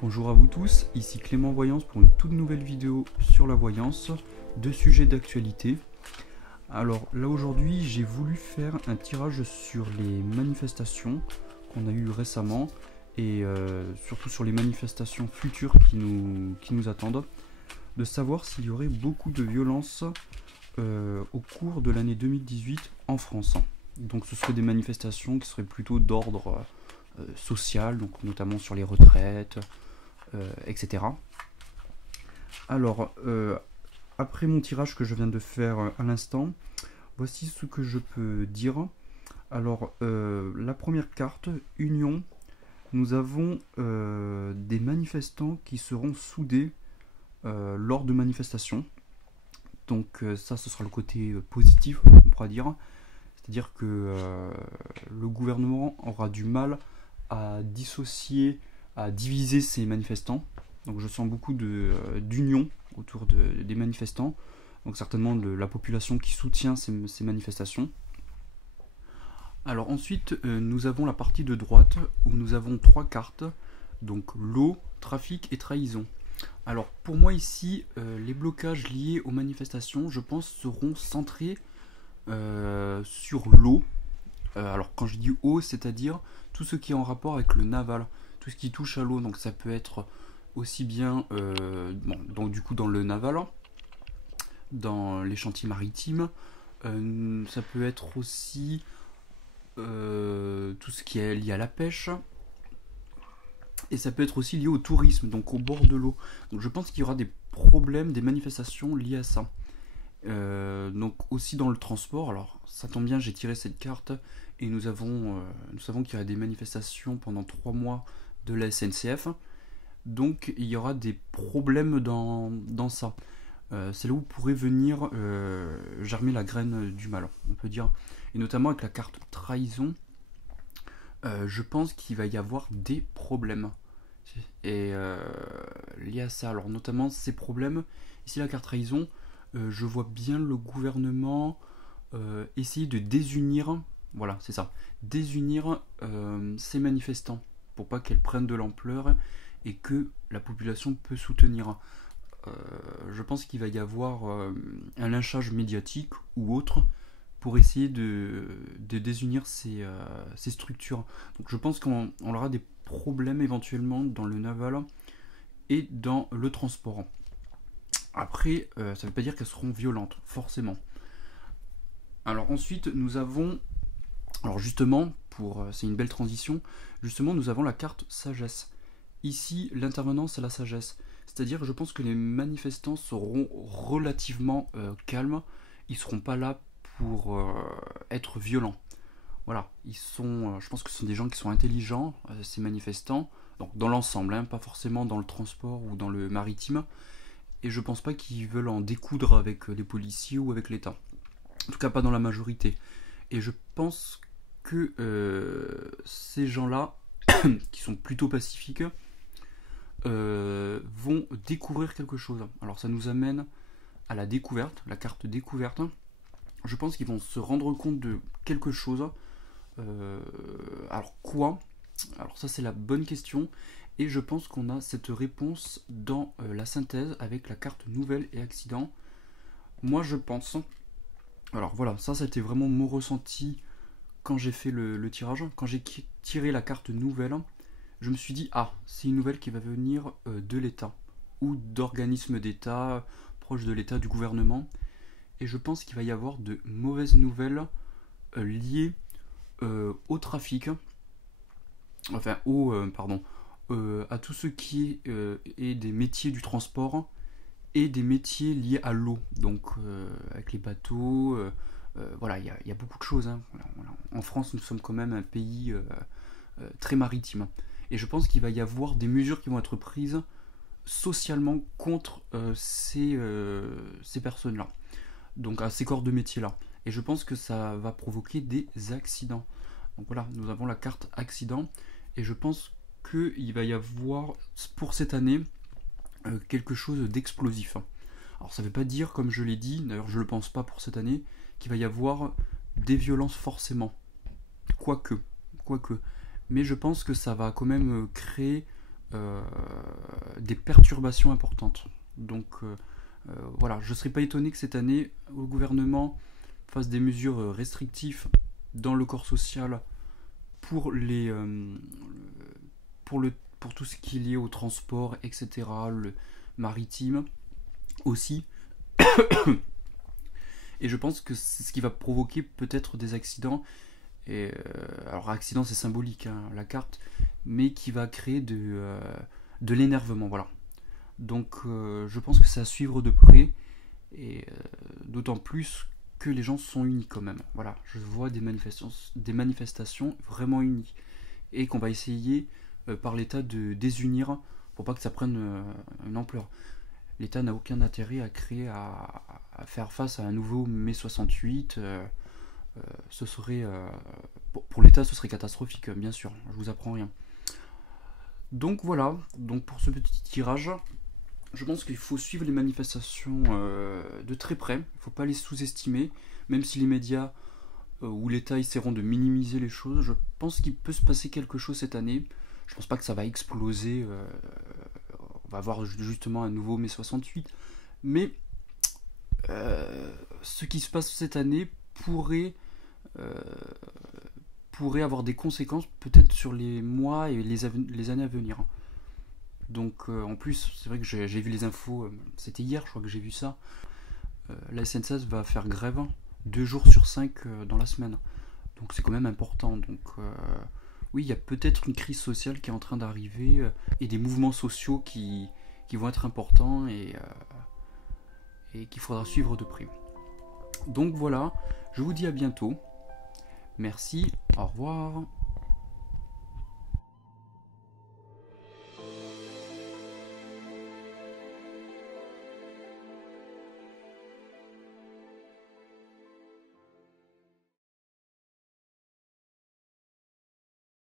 Bonjour à vous tous, ici Clément Voyance pour une toute nouvelle vidéo sur la voyance, deux sujets d'actualité. Alors là aujourd'hui j'ai voulu faire un tirage sur les manifestations qu'on a eues récemment et surtout sur les manifestations futures qui nous attendent, de savoir s'il y aurait beaucoup de violences au cours de l'année 2018 en France. Donc ce seraient des manifestations qui seraient plutôt d'ordre social, donc notamment sur les retraites, etc. Alors, après mon tirage que je viens de faire à l'instant, voici ce que je peux dire. Alors, la première carte, Union, nous avons des manifestants qui seront soudés lors de manifestations. Donc ça, ce sera le côté positif, on pourra dire. C'est-à-dire que le gouvernement aura du mal à dissocier, à diviser ces manifestants. Donc je sens beaucoup d'union autour des manifestants. Donc certainement de la population qui soutient ces manifestations. Alors ensuite, nous avons la partie de droite où nous avons trois cartes. Donc l'eau, trafic et trahison. Alors pour moi ici, les blocages liés aux manifestations, je pense, seront centrés sur l'eau. Alors quand je dis eau, c'est-à-dire tout ce qui est en rapport avec le naval, tout ce qui touche à l'eau. Donc ça peut être aussi bien donc du coup dans le naval, dans les chantiers maritimes, ça peut être aussi tout ce qui est lié à la pêche, et ça peut être aussi lié au tourisme, donc au bord de l'eau. Donc je pense qu'il y aura des problèmes, des manifestations liées à ça. Donc aussi dans le transport, alors ça tombe bien, j'ai tiré cette carte et nous savons qu'il y aura des manifestations pendant 3 mois de la SNCF, donc il y aura des problèmes dans ça. C'est là où pourrait venir germer la graine du mal, on peut dire, et notamment avec la carte trahison. Je pense qu'il va y avoir des problèmes et liés à ça. Alors notamment ces problèmes, ici la carte trahison, je vois bien le gouvernement essayer de désunir, voilà c'est ça, désunir ces manifestants pour pas qu'elles prennent de l'ampleur et que la population peut soutenir. Je pense qu'il va y avoir un lynchage médiatique ou autre pour essayer de désunir ces structures. Donc je pense qu'on aura des problèmes éventuellement dans le naval et dans le transport. Après, ça ne veut pas dire qu'elles seront violentes, forcément. Alors ensuite, nous avons, alors justement, c'est une belle transition, justement nous avons la carte sagesse. Ici, l'intervenant, c'est la sagesse. C'est-à-dire, je pense que les manifestants seront relativement calmes. Ils ne seront pas là pour être violents. Voilà, je pense que ce sont des gens qui sont intelligents, ces manifestants, donc dans l'ensemble, hein, pas forcément dans le transport ou dans le maritime. Et je pense pas qu'ils veulent en découdre avec les policiers ou avec l'État. En tout cas, pas dans la majorité. Et je pense que ces gens-là, qui sont plutôt pacifiques, vont découvrir quelque chose. Alors ça nous amène à la découverte, la carte découverte. Je pense qu'ils vont se rendre compte de quelque chose. Alors quoi ? Alors ça c'est la bonne question. Et je pense qu'on a cette réponse dans la synthèse avec la carte nouvelle et accident. Moi je pense... Alors voilà, ça c'était vraiment mon ressenti quand j'ai fait le tirage. Quand j'ai tiré la carte nouvelle, je me suis dit, ah, c'est une nouvelle qui va venir de l'État. Ou d'organismes d'État, proches de l'État, du gouvernement. Et je pense qu'il va y avoir de mauvaises nouvelles liées au trafic. Enfin, à tout ce qui est des métiers du transport et des métiers liés à l'eau, donc avec les bateaux, voilà, il y a beaucoup de choses, hein. Voilà. En France, nous sommes quand même un pays très maritime, et je pense qu'il va y avoir des mesures qui vont être prises socialement contre ces personnes-là, donc à ces corps de métier-là, et je pense que ça va provoquer des accidents. Donc voilà, nous avons la carte accident, et je pense qu'il va y avoir pour cette année quelque chose d'explosif. Alors ça ne veut pas dire, comme je l'ai dit, d'ailleurs je ne le pense pas pour cette année, qu'il va y avoir des violences forcément. Quoique. Mais je pense que ça va quand même créer des perturbations importantes. Donc voilà, je ne serais pas étonné que cette année, le gouvernement fasse des mesures restrictives dans le corps social pour pour tout ce qui est lié au transport, etc., le maritime aussi. Et je pense que c'est ce qui va provoquer peut-être des accidents. Et, alors accident c'est symbolique, hein, la carte, mais qui va créer de l'énervement, voilà. Donc je pense que c'est à suivre de près, et d'autant plus que les gens sont unis quand même. Voilà, je vois des manifestations vraiment unies, et qu'on va essayer par l'État de désunir pour pas que ça prenne une ampleur. L'État n'a aucun intérêt à créer, à faire face à un nouveau mai 68. Ce serait pour l'État, ce serait catastrophique, bien sûr. Je vous apprends rien. Donc voilà. Donc pour ce petit tirage, je pense qu'il faut suivre les manifestations de très près. Il ne faut pas les sous-estimer, même si les médias ou l'État essaieront de minimiser les choses. Je pense qu'il peut se passer quelque chose cette année. Je pense pas que ça va exploser. On va avoir justement un nouveau mai 68. Mais ce qui se passe cette année pourrait avoir des conséquences peut-être sur les mois et les années à venir. Donc en plus, c'est vrai que j'ai vu les infos, c'était hier je crois que j'ai vu ça. La SNCF va faire grève 2 jours sur 5 dans la semaine. Donc c'est quand même important. Donc oui, il y a peut-être une crise sociale qui est en train d'arriver, et des mouvements sociaux qui vont être importants, et qu'il faudra suivre de près. Donc voilà, je vous dis à bientôt. Merci, au revoir.